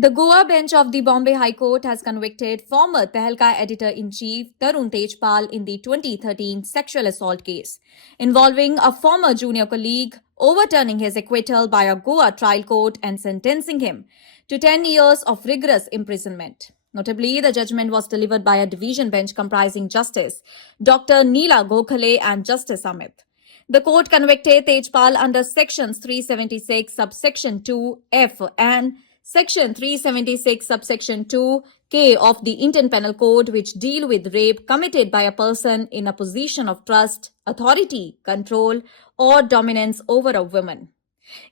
The Goa bench of the Bombay High Court has convicted former Tehelka editor-in-chief Tarun Tejpal in the 2013 sexual assault case involving a former junior colleague, overturning his acquittal by a Goa trial court and sentencing him to 10 years of rigorous imprisonment. Notably, the judgment was delivered by a division bench comprising Justice Dr. Neela Gokhale and Justice Amit. The court convicted Tejpal under Sections 376 subsection 2 F and Section 376 subsection 2 K of the Indian Penal Code, which deal with rape committed by a person in a position of trust, authority, control or dominance over a woman.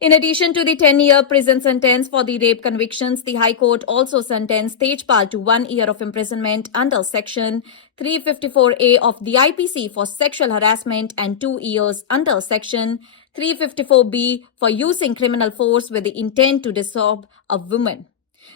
In addition to the 10-year prison sentence for the rape convictions, the High Court also sentenced Tejpal to 1 year of imprisonment under Section 354A of the IPC for sexual harassment and 2 years under Section 354B for using criminal force with the intent to disturb a woman.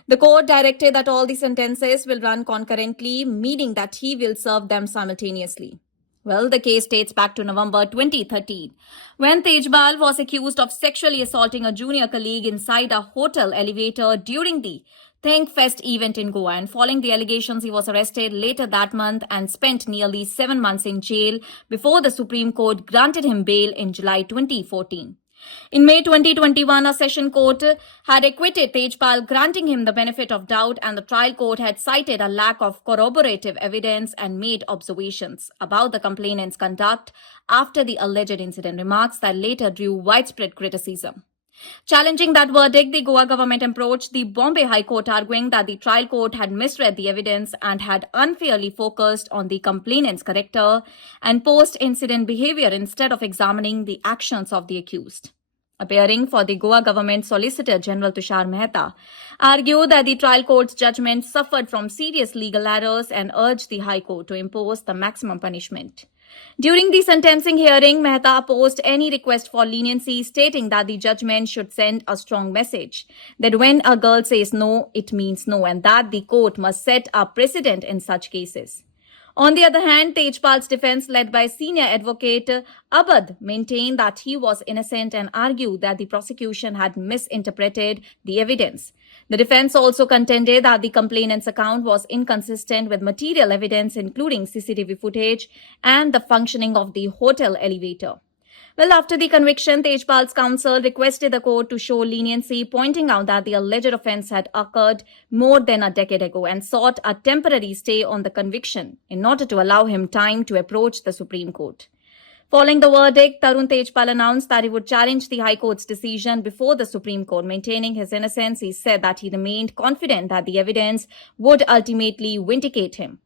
The court directed that all the sentences will run concurrently, meaning that he will serve them simultaneously. Well, the case dates back to November 2013, when Tejpal was accused of sexually assaulting a junior colleague inside a hotel elevator during the Think Fest event in Goa. And following the allegations, he was arrested later that month and spent nearly 7 months in jail before the Supreme Court granted him bail in July 2014. In May 2021, a session court had acquitted Tejpal, granting him the benefit of doubt, and the trial court had cited a lack of corroborative evidence and made observations about the complainant's conduct after the alleged incident, remarks that later drew widespread criticism. Challenging that verdict, the Goa government approached the Bombay High Court, arguing that the trial court had misread the evidence and had unfairly focused on the complainant's character and post-incident behavior instead of examining the actions of the accused. Appearing for the Goa government, Solicitor General Tushar Mehta argued that the trial court's judgment suffered from serious legal errors and urged the High Court to impose the maximum punishment. During the sentencing hearing, Mehta opposed any request for leniency, stating that the judgment should send a strong message that when a girl says no, it means no, and that the court must set a precedent in such cases. On the other hand, Tejpal's defense, led by senior advocate Abad, maintained that he was innocent and argued that the prosecution had misinterpreted the evidence. The defense also contended that the complainant's account was inconsistent with material evidence, including CCTV footage and the functioning of the hotel elevator. Well, after the conviction, Tejpal's counsel requested the court to show leniency, pointing out that the alleged offense had occurred more than a decade ago, and sought a temporary stay on the conviction in order to allow him time to approach the Supreme Court. Following the verdict, Tarun Tejpal announced that he would challenge the High Court's decision before the Supreme Court. Maintaining his innocence, he said that he remained confident that the evidence would ultimately vindicate him.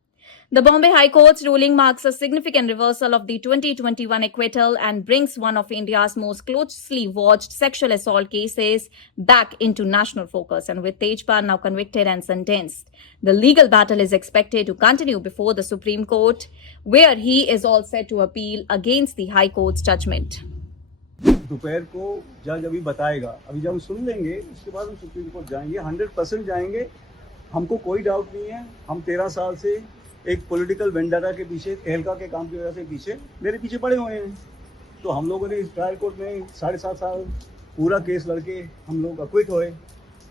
The Bombay High Court's ruling marks a significant reversal of the 2021 acquittal and brings one of India's most closely watched sexual assault cases back into national focus. And with Tejpal now convicted and sentenced, the legal battle is expected to continue before the Supreme Court, where he is all set to appeal against the High Court's judgment. दोपहर को जज अभी बताएगा, अभी जब हम सुन लेंगे उसके बाद हम सुप्रीम कोर्ट जाएंगे, 100% जाएंगे। हमको कोई डाउट नहीं है। हम 13 साल से एक पॉलिटिकल वेंडारा के पीछे, तहलका के काम की वजह से पीछे मेरे पीछे पड़े हुए हैं। तो हम लोगों ने इस ट्रायल कोर्ट में 7.5 साल पूरा केस लड़के हम लोग अक्विट हुए।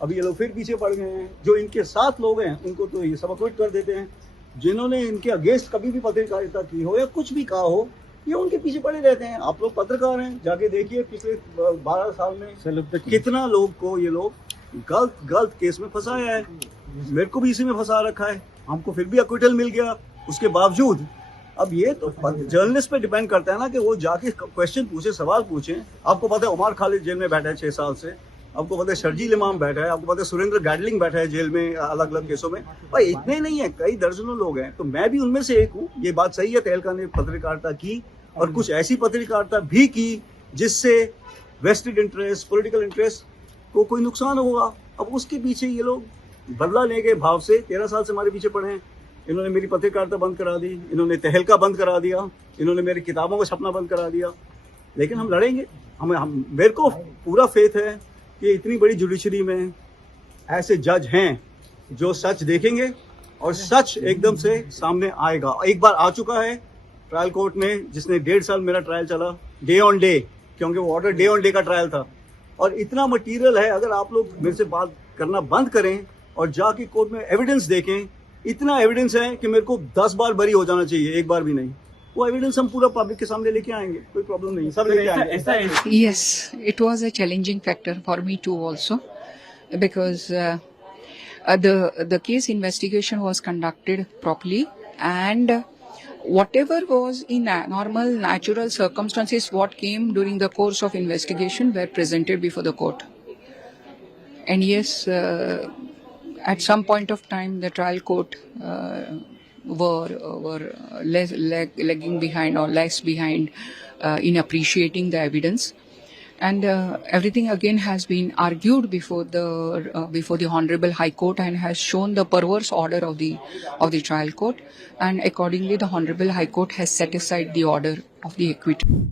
अभी ये लोग फिर पीछे पड़ गए हैं। जो इनके साथ लोग हैं उनको तो ये सब अक्विट कर देते हैं। जिन्होंने इनके अगेंस्ट कभी भी पत्रकारिता की हो या कुछ भी कहा हो, ये उनके पीछे पड़े रहते हैं। आप लोग पत्रकार हैं, जाके देखिए पिछले 12 साल में कितना लोग को ये लोग गलत केस में फंसाया है। मेरे को भी इसी में फंसा रखा है। हमको फिर भी अक्विटल मिल गया उसके बावजूद। अब ये तो जर्नलिस्ट पे डिपेंड करता है ना कि वो जाके क्वेश्चन पूछे, सवाल पूछे। आपको पता है उमर खालिद जेल में बैठा है 6 साल से, आपको पता है शर्जील इमाम बैठा है, आपको पता है सुरेंद्र गैडलिंग बैठा है जेल में अलग अलग केसों में। भाई इतने नहीं है, कई दर्जनों लोग हैं। तो मैं भी उनमें से एक हूँ। ये बात सही है, तहलका ने पत्रकारिता की और कुछ ऐसी पत्रकारिता भी की जिससे वेस्टेड इंटरेस्ट, पॉलिटिकल इंटरेस्ट को कोई नुकसान होगा। अब उसके पीछे ये लोग बदला लेने के भाव से 13 साल से हमारे पीछे पड़े हैं। इन्होंने मेरी पत्रकारिता बंद करा दी, इन्होंने तहलका बंद करा दिया, इन्होंने मेरी किताबों का छपना बंद करा दिया। लेकिन हम लड़ेंगे। मेरे को पूरा फेथ है कि इतनी बड़ी जुडिशरी में ऐसे जज हैं जो सच देखेंगे और सच एकदम से सामने आएगा। एक बार आ चुका है ट्रायल कोर्ट में, जिसने 1.5 साल मेरा ट्रायल चला, डे ऑन डे, क्योंकि वो ऑर्डर डे ऑन डे का ट्रायल था। और इतना मटीरियल है, अगर आप लोग मेरे से बात करना बंद करें और जाके कोर्ट में एविडेंस देखें। इतना एविडेंस है कि मेरे को 10 बार बरी हो जाना चाहिए, एक बार भी नहीं। वो एविडेंस हम पूरा पब्लिक के सामने लेके आएंगे, कोई प्रॉब्लम नहीं, सब लेके आएंगे। Yes, it was a challenging factor for me too also, because the case investigation was conducted properly, and whatever was in normal natural circumstances what came during the course of investigation were presented before the court. And yes, at some point of time the trial court were lagging behind or less behind in appreciating the evidence, and everything again has been argued before the Honorable High Court, and has shown the perverse order of the trial court, and accordingly the Honorable High Court has set aside the order of the acquittal.